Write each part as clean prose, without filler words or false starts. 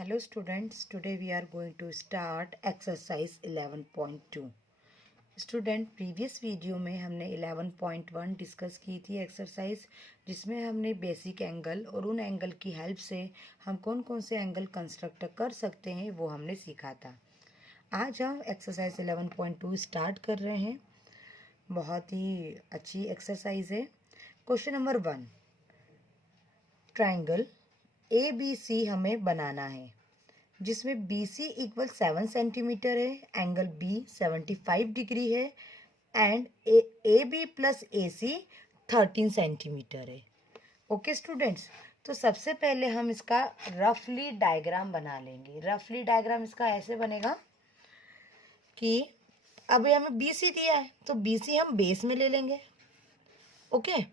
Hello students, today we are going to start exercise 11.2. Student previous video में हमने 11.1 discuss की थी exercise, जिसमें हमने बेसिक एंगल और उन एंगल की हेल्प से हम कौन कौन से एंगल कंस्ट्रक्ट कर सकते हैं वो हमने सीखा था। आज हम एक्सरसाइज 11.2 स्टार्ट कर रहे हैं। बहुत ही अच्छी एक्सरसाइज है। क्वेश्चन नंबर 1, ट्राइंगल ABC हमें बनाना है जिसमें BC इक्वल 7 सेंटीमीटर है, एंगल B 75 डिग्री है and AB plus AC 13 centimetre है। ओके स्टूडेंट्स, तो सबसे पहले हम इसका रफली डायग्राम बना लेंगे। रफली डायग्राम इसका ऐसे बनेगा कि अभी हमें BC दिया है तो BC हम बेस में ले लेंगे। ओके,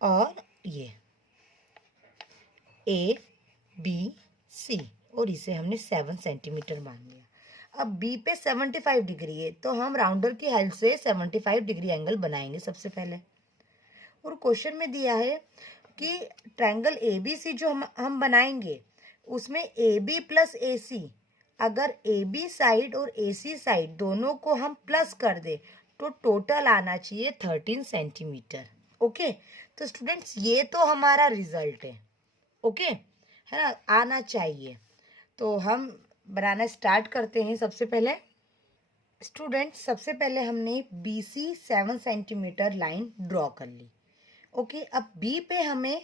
और ये ABC और इसे हमने 7 सेंटीमीटर मान लिया। अब B पे 75 डिग्री है तो हम राउंडर की हेल्प से 75 डिग्री एंगल बनाएंगे सबसे पहले। और क्वेश्चन में दिया है कि ट्रायंगल ABC जो हम बनाएंगे उसमें AB प्लस AC, अगर AB साइड और AC साइड दोनों को हम प्लस कर दे तो टोटल आना चाहिए 13 सेंटीमीटर। ओके, तो स्टूडेंट्स ये तो हमारा रिजल्ट है। ओके, है ना, आना चाहिए। तो हम बनाना स्टार्ट करते हैं। सबसे पहले स्टूडेंट, सबसे पहले हमने BC 7 सेंटीमीटर लाइन ड्रॉ कर ली। ओके, अब B पे हमें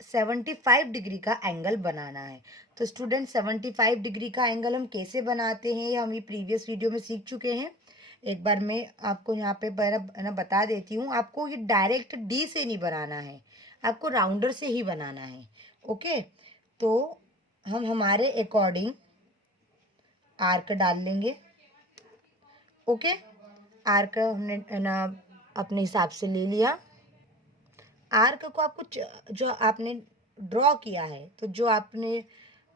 75 डिग्री का एंगल बनाना है। तो स्टूडेंट 75 डिग्री का एंगल हम कैसे बनाते हैं हम ये प्रीवियस वीडियो में सीख चुके हैं। एक बार मैं आपको यहाँ पे बता देती हूँ। आपको ये डायरेक्ट D से नहीं बनाना है, आपको राउंडर से ही बनाना है। ओके, तो हम हमारे अकॉर्डिंग आर्क डाल लेंगे। ओके, आर्क हमने ना अपने हिसाब से ले लिया। आर्क को आपको जो आपने ड्रॉ किया है, तो जो आपने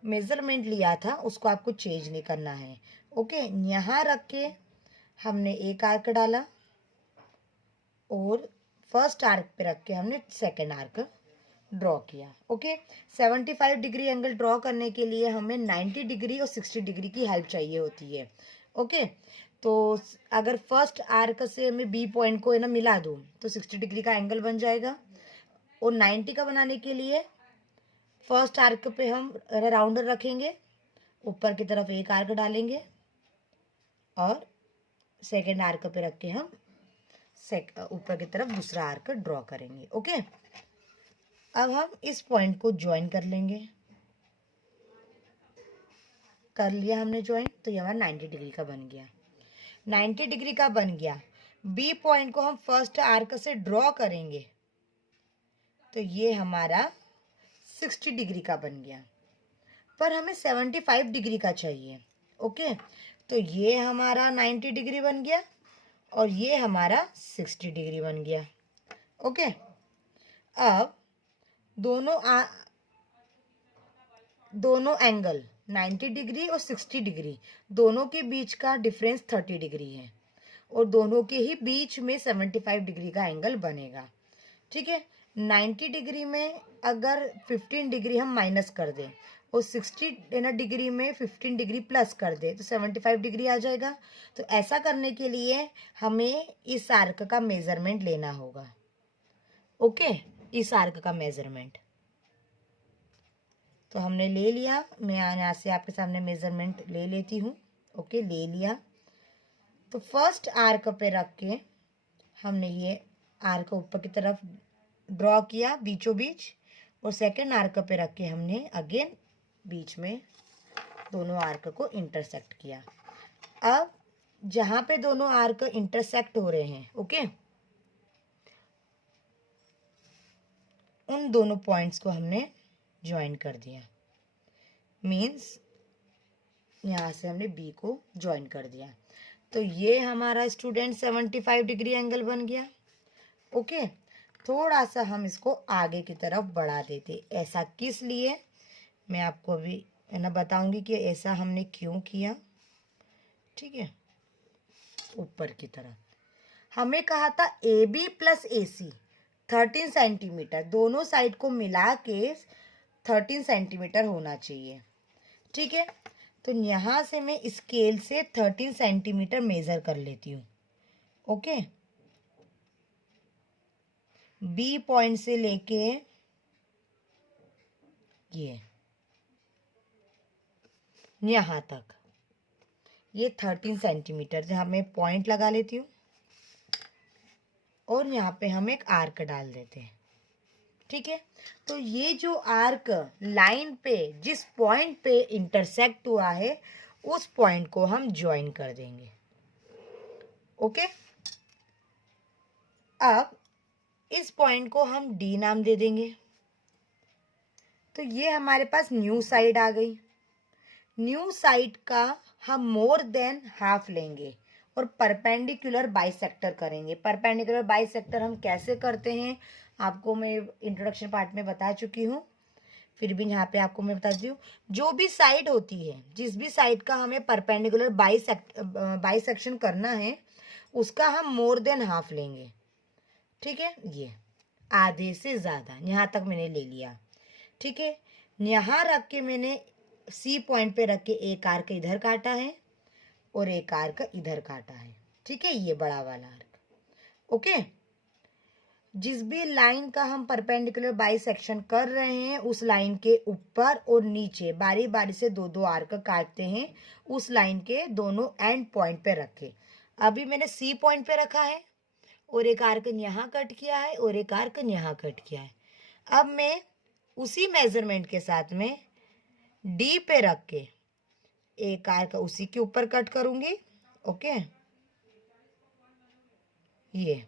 मेजरमेंट लिया था उसको आपको चेंज नहीं करना है। ओके, यहाँ रख के हमने एक आर्क डाला और फर्स्ट आर्क पे रख के हमने सेकेंड आर्क ड्रॉ किया। ओके, 75 डिग्री एंगल ड्रॉ करने के लिए हमें 90 डिग्री और 60 डिग्री की हेल्प चाहिए होती है। ओके, तो अगर फर्स्ट आर्क से मैं B पॉइंट को है ना मिला दूँ तो 60 डिग्री का एंगल बन जाएगा। और 90 का बनाने के लिए फर्स्ट आर्क पे हम राउंडर रखेंगे, ऊपर की तरफ एक आर्क डालेंगे और सेकेंड आर्क पे रख के हम ऊपर की तरफ दूसरा आर्क ड्रॉ करेंगे। ओके, अब हम इस पॉइंट को ज्वाइन कर लेंगे। कर लिया हमने ज्वाइन, तो ये हमारा 90 डिग्री का बन गया। 90 डिग्री का बन गया। B पॉइंट को हम फर्स्ट आर्क से ड्रॉ करेंगे तो ये हमारा 60 डिग्री का बन गया, पर हमें 75 डिग्री का चाहिए। ओके, तो ये हमारा 90 डिग्री बन गया और ये हमारा 60 डिग्री बन गया। ओके, अब दोनों एंगल 90 डिग्री और 60 डिग्री दोनों के बीच का डिफरेंस 30 डिग्री है और दोनों के ही बीच में 75 डिग्री का एंगल बनेगा। ठीक है, 90 डिग्री में अगर 15 डिग्री हम माइनस कर दें और 60 डिग्री में 15 डिग्री प्लस कर दें तो 75 डिग्री आ जाएगा। तो ऐसा करने के लिए हमें इस आर्क का मेजरमेंट लेना होगा। ओके, इस आर्क का मेजरमेंट तो हमने ले लिया। मैं यहाँ से आपके सामने मेजरमेंट ले लेती हूँ। ओके, ले लिया। तो फर्स्ट आर्क पे रख के हमने ये आर्क ऊपर की तरफ ड्रॉ किया बीचों बीच, और सेकेंड आर्क पे रख के हमने अगेन बीच में दोनों आर्क को इंटरसेक्ट किया। अब जहाँ पे दोनों आर्क इंटरसेक्ट हो रहे हैं, ओके, उन दोनों पॉइंट्स को हमने ज्वाइन कर दिया। मीन्स यहाँ से हमने B को ज्वाइन कर दिया। तो ये हमारा स्टूडेंट 75 डिग्री एंगल बन गया। ओके, थोड़ा सा हम इसको आगे की तरफ बढ़ा देते। ऐसा किस लिए मैं आपको अभी है ना बताऊंगी कि ऐसा हमने क्यों किया। ठीक है, ऊपर की तरफ हमें कहा था AB प्लस AC 13 सेंटीमीटर, दोनों साइड को मिला के 13 सेंटीमीटर होना चाहिए। ठीक है, तो यहाँ से मैं स्केल से 13 सेंटीमीटर मेज़र कर लेती हूँ। ओके, बी पॉइंट से लेके ये यहाँ तक ये 13 सेंटीमीटर, जहाँ मैं पॉइंट लगा लेती हूँ और यहाँ पे हम एक आर्क डाल देते हैं। ठीक है, तो ये जो आर्क लाइन पे जिस पॉइंट पे इंटरसेक्ट हुआ है उस पॉइंट को हम ज्वाइन कर देंगे। ओके, अब इस पॉइंट को हम डी नाम दे देंगे। तो ये हमारे पास न्यू साइड आ गई। न्यू साइड का हम मोर देन हाफ लेंगे और परपेंडिकुलर बाइसेक्टर करेंगे। परपेंडिकुलर बाइसेक्टर हम कैसे करते हैं आपको मैं इंट्रोडक्शन पार्ट में बता चुकी हूँ, फिर भी यहाँ पे आपको मैं बता दी हूँ। जो भी साइड होती है, जिस भी साइड का हमें परपेंडिकुलर बाइसेक्शन करना है उसका हम मोर देन हाफ लेंगे। ठीक है, ये आधे से ज़्यादा यहाँ तक मैंने ले लिया। ठीक है, यहाँ रख के मैंने सी पॉइंट पे रख के एक आर्क इधर काटा है और एक आर्क इधर काटा है। ठीक है, ये बड़ा वाला आर्क। ओके, जिस भी लाइन का हम परपेंडिकुलर बाइसेक्शन कर रहे हैं उस लाइन के ऊपर और नीचे बारी बारी से दो दो आर्क काटते हैं, उस लाइन के दोनों एंड पॉइंट पे रखे। अभी मैंने सी पॉइंट पे रखा है और एक आर्क यहाँ कट किया है और एक आर्क यहाँ कट किया है। अब मैं उसी मेजरमेंट के साथ में डी पे रख के एक आर्क उसी के ऊपर कट करूंगी। ओके, ये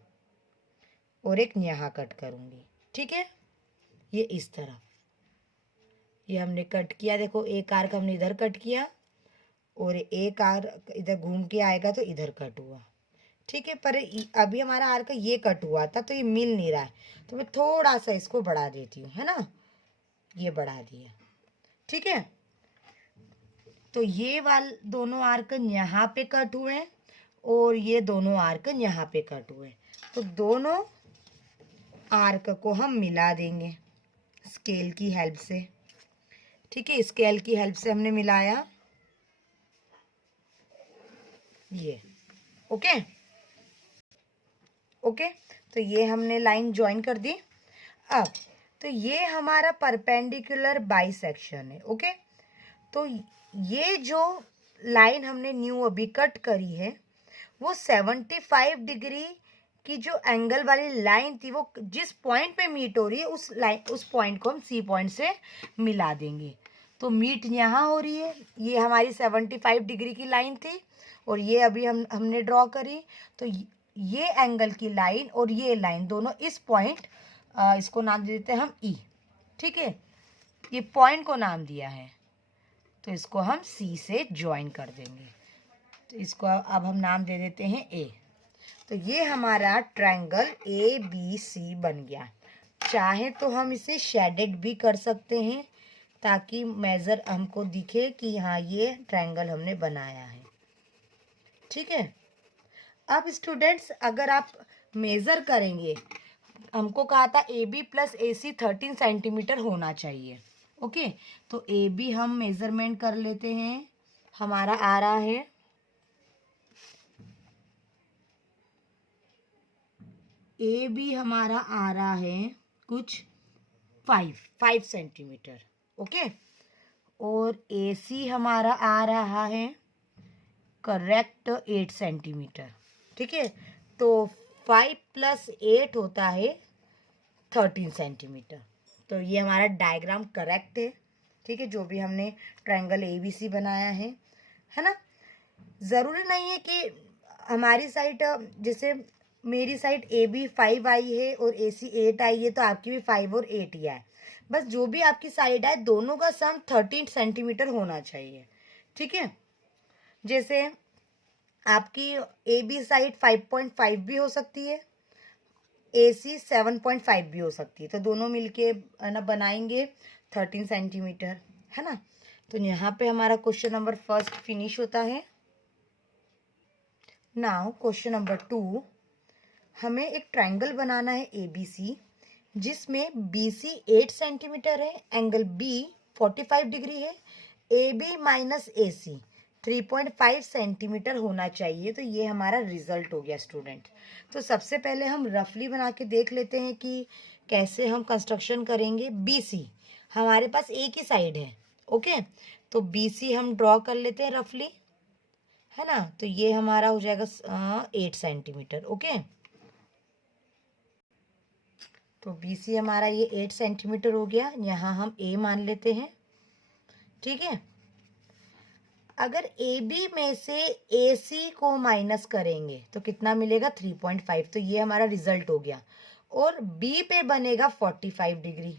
और एक यहाँ कट करूंगी। ठीक है, ये इस तरह ये हमने कट किया। देखो, एक आर्क हमने इधर कट किया और एक आर्क इधर घूम के आएगा तो इधर कट हुआ। ठीक है, पर अभी हमारा आर्क ये कट हुआ था तो ये मिल नहीं रहा है, तो मैं थोड़ा सा इसको बढ़ा देती हूँ, है ना, ये बढ़ा दिया। ठीक है, तो ये वाले दोनों आर्क यहाँ पे कट हुए हैं और ये दोनों आर्क यहाँ पे कट हुए, तो दोनों आर्क को हम मिला देंगे स्केल की हेल्प से। ठीक है, स्केल की हेल्प से हमने मिलाया ये। ओके ओके, तो ये हमने लाइन ज्वाइन कर दी। अब तो ये हमारा परपेंडिकुलर बाइसेक्शन है। ओके, तो ये जो लाइन हमने न्यू अभी कट करी है वो 75 डिग्री की जो एंगल वाली लाइन थी वो जिस पॉइंट पे मीट हो रही है उस पॉइंट को हम सी पॉइंट से मिला देंगे। तो मीट यहाँ हो रही है, ये हमारी 75 डिग्री की लाइन थी और ये अभी हमने ड्रॉ करी। तो ये एंगल की लाइन और ये लाइन दोनों इस पॉइंट, इसको नाम दे देते हैं हम ई। ठीक है, ये पॉइंट को नाम दिया है तो इसको हम सी से ज्वाइन कर देंगे। तो इसको अब हम नाम दे देते हैं ए। तो ये हमारा ट्रायंगल ए बी सी बन गया। चाहे तो हम इसे शेडेड भी कर सकते हैं ताकि मेजर हमको दिखे कि हाँ ये ट्रायंगल हमने बनाया है। ठीक है, अब स्टूडेंट्स अगर आप मेज़र करेंगे, हमको कहा था A B plus A C 13 centimetre होना चाहिए। ओके, तो ए बी हम मेज़रमेंट कर लेते हैं, हमारा आ रहा है ए बी हमारा आ रहा है कुछ 5 सेंटीमीटर। ओके, और ए सी हमारा आ रहा है करेक्ट 8 सेंटीमीटर। ठीक है, तो 5 + 8 होता है 13 सेंटीमीटर। तो ये हमारा डायग्राम करेक्ट है। ठीक है, जो भी हमने ट्रायंगल ए बी सी बनाया है ना। ज़रूरी नहीं है कि हमारी साइड, जैसे मेरी साइड ए बी 5 आई है और ए सी 8 आई है तो आपकी भी 5 और 8 ही आए। बस जो भी आपकी साइड है दोनों का सम 13 सेंटीमीटर होना चाहिए। ठीक है, जैसे आपकी ए बी साइड 5.5 भी हो सकती है, ए सी 7.5 भी हो सकती है, तो दोनों मिलके ना बनाएंगे 13 सेंटीमीटर, है ना। तो यहाँ पे हमारा क्वेश्चन नंबर 1 फिनिश होता है। नाउ क्वेश्चन नंबर 2, हमें एक ट्रायंगल बनाना है ए बी सी जिसमें BC 8 सेंटीमीटर है, एंगल B 45 डिग्री है, AB माइनस AC 3.5 सेंटीमीटर होना चाहिए। तो ये हमारा रिजल्ट हो गया स्टूडेंट। तो सबसे पहले हम रफली बना के देख लेते हैं कि कैसे हम कंस्ट्रक्शन करेंगे। BC हमारे पास एक ही साइड है, ओके, तो BC हम ड्रॉ कर लेते हैं रफली, है ना। तो ये हमारा हो जाएगा 8 सेंटीमीटर, ओके। तो BC हमारा ये 8 सेंटीमीटर हो गया। यहाँ हम A मान लेते हैं, ठीक है। अगर AB में से AC को माइनस करेंगे तो कितना मिलेगा, 3.5। तो ये हमारा रिजल्ट हो गया। और B पे बनेगा 45 डिग्री।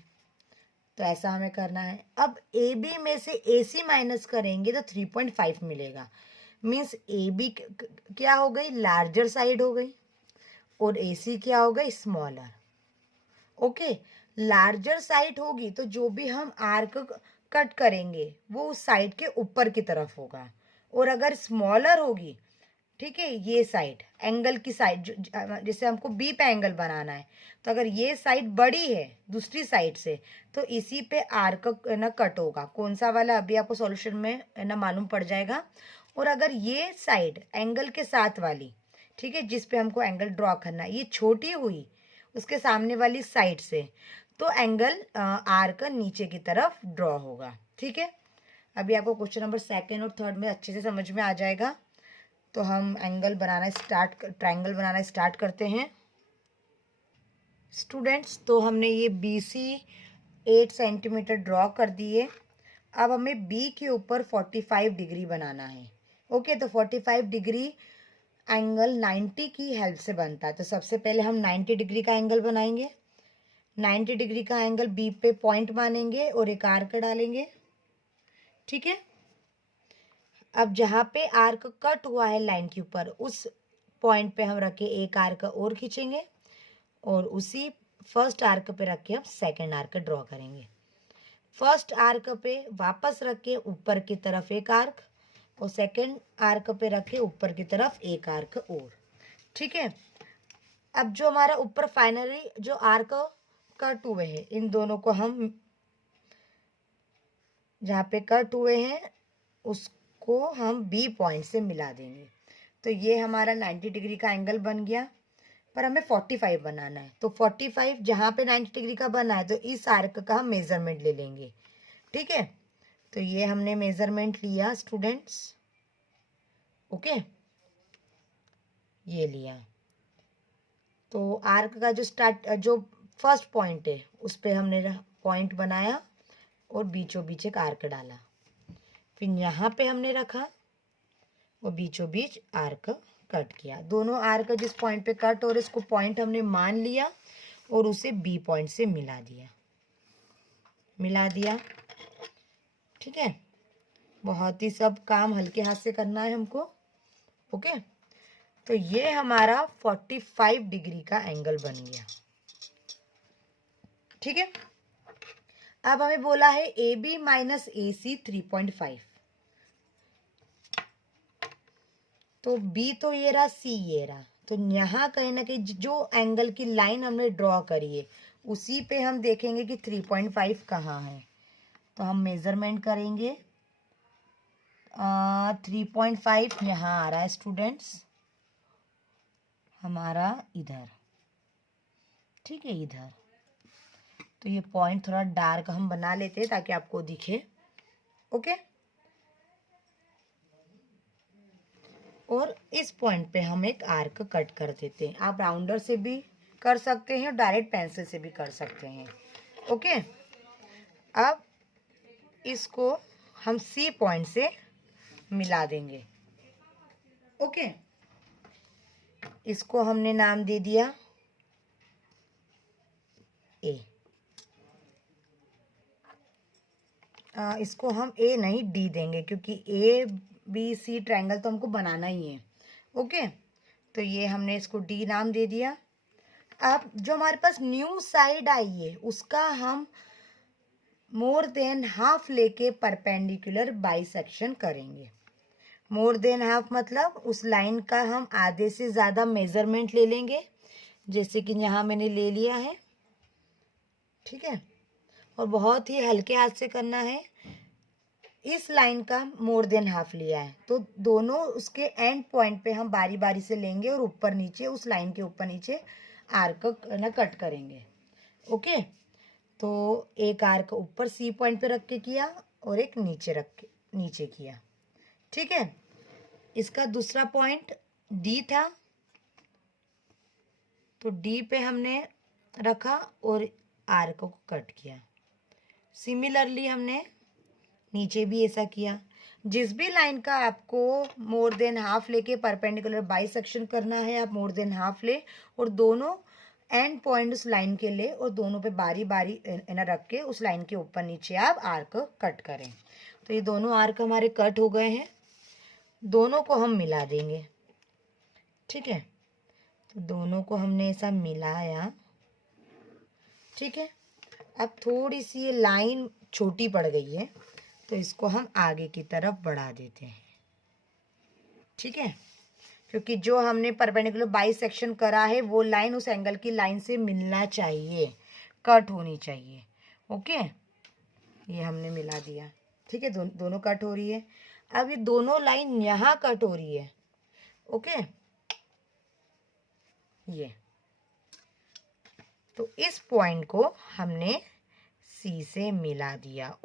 तो ऐसा हमें करना है। अब AB में से AC माइनस करेंगे तो 3.5 मिलेगा। मीन्स AB क्या हो गई, लार्जर साइड हो गई, और AC क्या हो गई, स्मॉलर, ओके। लार्जर साइड होगी तो जो भी हम आर्क कट करेंगे वो उस साइड के ऊपर की तरफ होगा। और अगर स्मॉलर होगी, ठीक है, ये साइड एंगल की साइड, जैसे हमको बी पे एंगल बनाना है, तो अगर ये साइड बड़ी है दूसरी साइड से तो इसी पे आर्क ना कट होगा। कौन सा वाला, अभी आपको सॉल्यूशन में ना मालूम पड़ जाएगा। और अगर ये साइड एंगल के साथ वाली, ठीक है, जिस पे हमको एंगल ड्रॉ करना है, ये छोटी हुई उसके सामने वाली साइड से, तो एंगल आर्क नीचे की तरफ ड्रॉ होगा, ठीक है। अभी आपको क्वेश्चन नंबर 2 और 3 में अच्छे से समझ में आ जाएगा। तो हम एंगल बनाना ट्रायंगल बनाना स्टार्ट करते हैं स्टूडेंट्स। तो हमने ये BC 8 सेंटीमीटर ड्रॉ कर दिए। अब हमें B के ऊपर 45 डिग्री बनाना है, ओके। तो 45 डिग्री एंगल 90 की हेल्प से बनता है। तो सबसे पहले हम 90 डिग्री का एंगल बनाएंगे। 90 डिग्री का एंगल B पे पॉइंट मानेंगे और एक आर्क डालेंगे, ठीक है। अब जहाँ पे आर्क कट हुआ है लाइन के ऊपर, उस पॉइंट पे हम रख के एक आर्क और खींचेंगे, और उसी फर्स्ट आर्क पे रख के हम सेकेंड आर्क ड्रॉ करेंगे। फर्स्ट आर्क पे वापस रख के ऊपर की तरफ एक आर्क, और सेकेंड आर्क पे रख के ऊपर की तरफ एक आर्क और, ठीक है। अब जो हमारा ऊपर फाइनली जो आर्क कट हुए हैं, इन दोनों को हम जहाँ पे कट हुए हैं उसको हम B पॉइंट से मिला देंगे। तो ये हमारा 90 डिग्री का एंगल बन गया। पर हमें 45 बनाना है, तो 45 जहाँ पे 90 डिग्री का बना है तो इस आर्क का हम मेजरमेंट ले लेंगे, ठीक है। तो ये हमने मेजरमेंट लिया स्टूडेंट्स, ओके, ये लिया। तो आर्क का जो फर्स्ट पॉइंट है उस पे हमने पॉइंट बनाया और बीचों बीच एक आर्क डाला। फिर यहाँ पे हमने रखा और बीचों बीच आर्क कट किया। दोनों आर्क जिस पॉइंट पे कट हो रहे इसको पॉइंट हमने मान लिया और उसे B पॉइंट से मिला दिया, ठीक है। बहुत ही सब काम हल्के हाथ से करना है हमको, ओके। तो ये हमारा 45 डिग्री का एंगल बन गया, ठीक है। अब हमें बोला है AB माइनस AC 3.5। तो B तो ये रहा, C ये रहा। तो यहाँ कहीं ना कहीं जो एंगल की लाइन हमने ड्रॉ करी है उसी पे हम देखेंगे कि 3.5 कहाँ है। तो हम मेजरमेंट करेंगे। 3.5 यहाँ आ रहा है स्टूडेंट्स हमारा इधर, ठीक है, इधर। तो ये पॉइंट थोड़ा डार्क हम बना लेते हैं ताकि आपको दिखे, ओके। और इस पॉइंट पे हम एक आर्क कट कर देते हैं। आप राउंडर से भी कर सकते हैं और डायरेक्ट पेंसिल से भी कर सकते हैं, ओके। अब इसको हम C पॉइंट से मिला देंगे, ओके। इसको हमने नाम दे दिया A। इसको हम A नहीं D देंगे क्योंकि ABC ट्रायंगल तो हमको बनाना ही है, ओके। तो ये हमने इसको D नाम दे दिया। अब जो हमारे पास न्यू साइड आई है उसका हम मोर देन हाफ लेके परपेंडिकुलर बाइसेक्शन करेंगे। मोर देन हाफ मतलब उस लाइन का हम आधे से ज़्यादा मेजरमेंट ले लेंगे, जैसे कि यहाँ मैंने ले लिया है, ठीक है, और बहुत ही हल्के हाथ से करना है। इस लाइन का मोर देन हाफ लिया है, तो दोनों उसके एंड पॉइंट पे हम बारी बारी से लेंगे और ऊपर नीचे उस लाइन के ऊपर नीचे आर्क ना कट करेंगे। ओके, तो एक आर्क ऊपर सी पॉइंट पे रख के किया और एक नीचे रख के नीचे किया। ठीक है, इसका दूसरा पॉइंट डी था, तो डी पे हमने रखा और आर्क को कट किया। सिमिलरली हमने नीचे भी ऐसा किया। जिस भी लाइन का आपको मोर देन हाफ लेके परपेंडिकुलर बाइसेक्शन करना है, आप मोर देन हाफ ले और दोनों एंड पॉइंट उस लाइन के ले और दोनों पे बारी बारी ना रख के उस लाइन के ऊपर नीचे आप आर्क कट करें। तो ये दोनों आर्क हमारे कट हो गए हैं, दोनों को हम मिला देंगे। ठीक है, तो दोनों को हमने ऐसा मिलाया। ठीक है, अब थोड़ी सी ये लाइन छोटी पड़ गई है, तो इसको हम आगे की तरफ बढ़ा देते हैं। ठीक है, क्योंकि जो हमने परपेंडिकुलर बाइसेक्शन करा है वो लाइन उस एंगल की लाइन से मिलना चाहिए, कट होनी चाहिए। ओके, ये हमने मिला दिया। ठीक है, दोनों कट हो रही है। अब ये दोनों लाइन यहाँ कट हो रही है। ओके, ये तो इस पॉइंट को हमने सी से मिला दिया।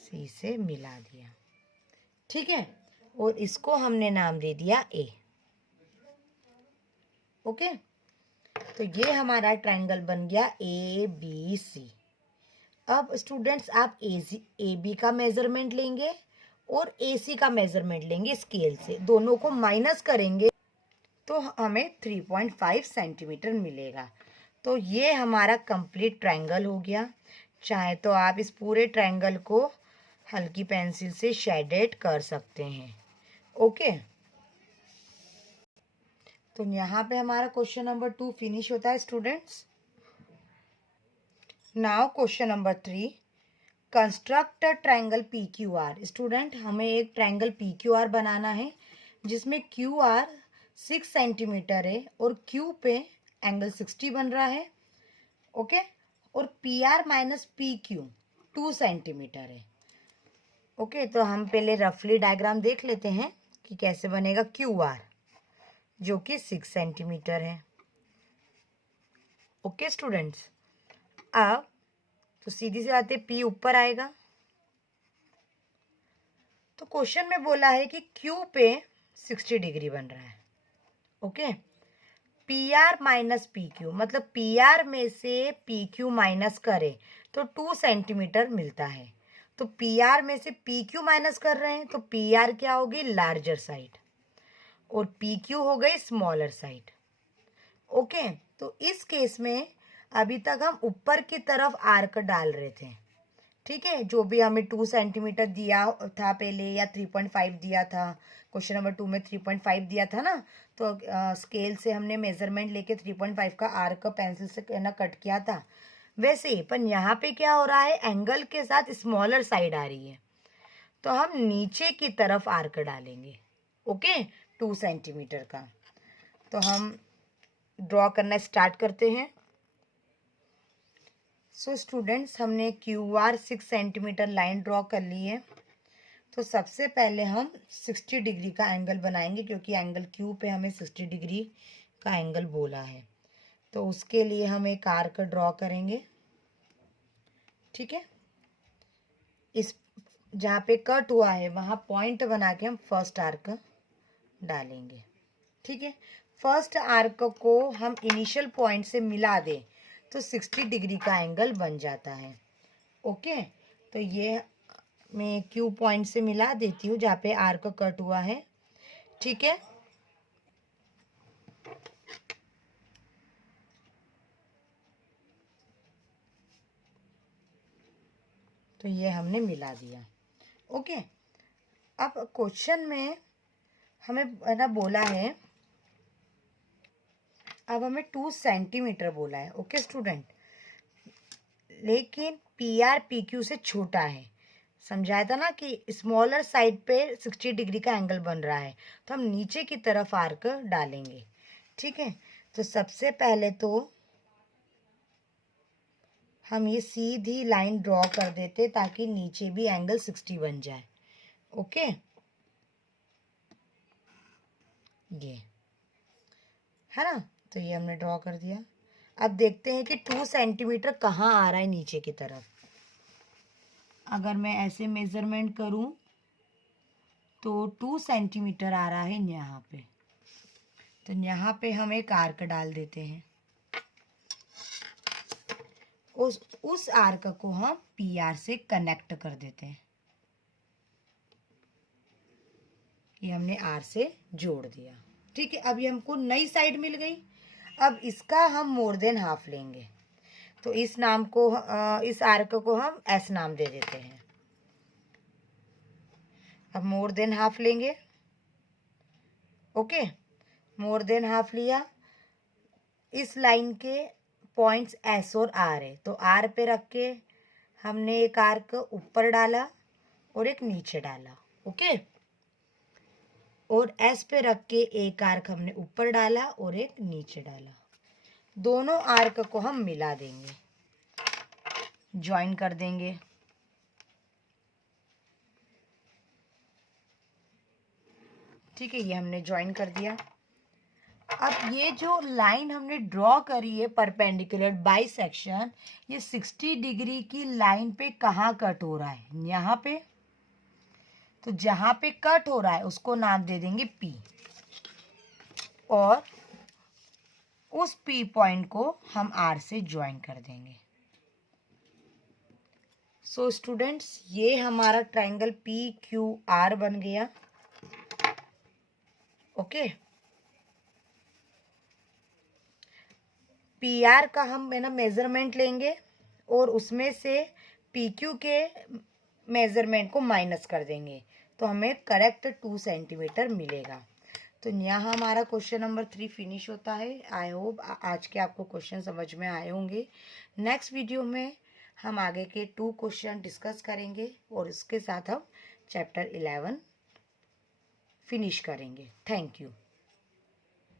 सी से मिला दिया। ठीक है, और इसको हमने नाम दे दिया ए। ओके, तो ये हमारा ट्रायंगल बन गया ए बी सी। अब स्टूडेंट्स आप ए बी का मेजरमेंट लेंगे और ए सी का मेजरमेंट लेंगे स्केल से, दोनों को माइनस करेंगे तो हमें 3.5 सेंटीमीटर मिलेगा। तो ये हमारा कंप्लीट ट्रायंगल हो गया। चाहे तो आप इस पूरे ट्रायंगल को हल्की पेंसिल से शेडेड कर सकते हैं। ओके, तो यहाँ पे हमारा क्वेश्चन नंबर 2 फिनिश होता है students. Now question number 3, construct a triangle P Q R. Student, हमें एक ट्रायंगल पी क्यू आर बनाना है जिसमें क्यू आर 6 सेंटीमीटर है और क्यू पे एंगल 60 बन रहा है। ओके, और P R minus P Q 2 centimetre है। ओके, तो हम पहले रफली डायग्राम देख लेते हैं कि कैसे बनेगा क्यू आर, जो कि 6 सेंटीमीटर है। ओके स्टूडेंट्स, अब तो सीधी सी बात है, पी ऊपर आएगा। तो क्वेश्चन में बोला है कि क्यू पे 60 डिग्री बन रहा है। Okay, P R minus P Q, मतलब पी आर में से पी क्यू माइनस करें तो 2 सेंटीमीटर मिलता है। तो पी आर में से पी क्यू माइनस कर रहे हैं तो पी आर क्या होगी, लार्जर साइड, और पी क्यू हो गई स्मॉलर साइड। ओके, तो इस केस में अभी तक हम ऊपर की तरफ आर्क डाल रहे थे। ठीक है, जो भी हमें 2 सेंटीमीटर दिया था पहले या 3.5 दिया था, क्वेश्चन नंबर 2 में 3.5 दिया था ना, तो स्केल से हमने मेजरमेंट लेके 3.5 का आर्क पेंसिल से ना कट किया था वैसे ही। पर यहाँ पे क्या हो रहा है, एंगल के साथ स्मॉलर साइड आ रही है, तो हम नीचे की तरफ आर्क डालेंगे। ओके, 2 सेंटीमीटर का। तो हम ड्रॉ करना स्टार्ट करते हैं। सो स्टूडेंट्स, हमने Q R 6 centimetre line draw कर ली है। तो सबसे पहले हम 60 डिग्री का एंगल बनाएंगे, क्योंकि एंगल क्यू पे हमें 60 डिग्री का एंगल बोला है। तो उसके लिए हम एक आर्क ड्रॉ करेंगे। ठीक है, इस जहाँ पे कट हुआ है वहाँ पॉइंट बना के हम फर्स्ट आर्क डालेंगे। ठीक है, फर्स्ट आर्क को हम इनिशियल पॉइंट से मिला दें तो 60 डिग्री का एंगल बन जाता है। ओके, तो ये मैं क्यू पॉइंट से मिला देती हूँ जहाँ पे आर्क कट हुआ है। ठीक है, तो ये हमने मिला दिया। ओके, अब क्वेश्चन में हमें ना बोला है, अब हमें 2 सेंटीमीटर बोला है। ओके स्टूडेंट, लेकिन पी आर पी क्यू से छोटा है। समझाया था ना कि स्मॉलर साइड पे 60 डिग्री का एंगल बन रहा है, तो हम नीचे की तरफ आर्क डालेंगे। ठीक है, तो सबसे पहले तो हम ये सीधी लाइन ड्रॉ कर देते ताकि नीचे भी एंगल 60 बन जाए। ओके, ये है ना, तो ये हमने ड्रॉ कर दिया। अब देखते हैं कि 2 सेंटीमीटर कहाँ आ रहा है नीचे की तरफ। अगर मैं ऐसे मेजरमेंट करूं तो 2 सेंटीमीटर आ रहा है यहाँ पे। तो यहाँ पे हम एक आर्क डाल देते हैं। उस आर्क को हम पी आर से कनेक्ट कर देते हैं। ये हमने आर से जोड़ दिया। ठीक है, अब ये हमको नई साइड मिल गई। अब इसका हम मोर देन हाफ लेंगे। तो इस नाम को इस आर्क को हम एस नाम दे देते हैं। अब मोर देन हाफ लेंगे। ओके, मोर देन हाफ लिया। इस लाइन के पॉइंट्स एस और आर है, तो आर पे रख के हमने एक आर्क ऊपर डाला और एक नीचे डाला। ओके, और एस पे रख के एक आर्क हमने ऊपर डाला और एक नीचे डाला। दोनों आर्क को हम मिला देंगे, ज्वाइन कर देंगे। ठीक है, ये हमने ज्वाइन कर दिया। अब ये जो लाइन हमने ड्रॉ करी है परपेंडिकुलर बाइसेक्शन, ये 60 डिग्री की लाइन पे कहाँ कट हो रहा है? यहाँ पे। तो जहाँ पे कट हो रहा है उसको नाम दे देंगे P, और उस P पॉइंट को हम R से ज्वाइन कर देंगे। सो स्टूडेंट्स, ये हमारा ट्राइंगल PQR बन गया। ओके, PR का हम है ना मेजरमेंट लेंगे और उसमें से PQ के मेजरमेंट को माइनस कर देंगे, तो हमें करेक्ट 2 सेंटीमीटर मिलेगा। तो यहाँ हमारा क्वेश्चन नंबर 3 फिनिश होता है। आई होप आज के आपको क्वेश्चन समझ में आए होंगे। नेक्स्ट वीडियो में हम आगे के 2 क्वेश्चन डिस्कस करेंगे और इसके साथ हम चैप्टर 11 फिनिश करेंगे। Thank you.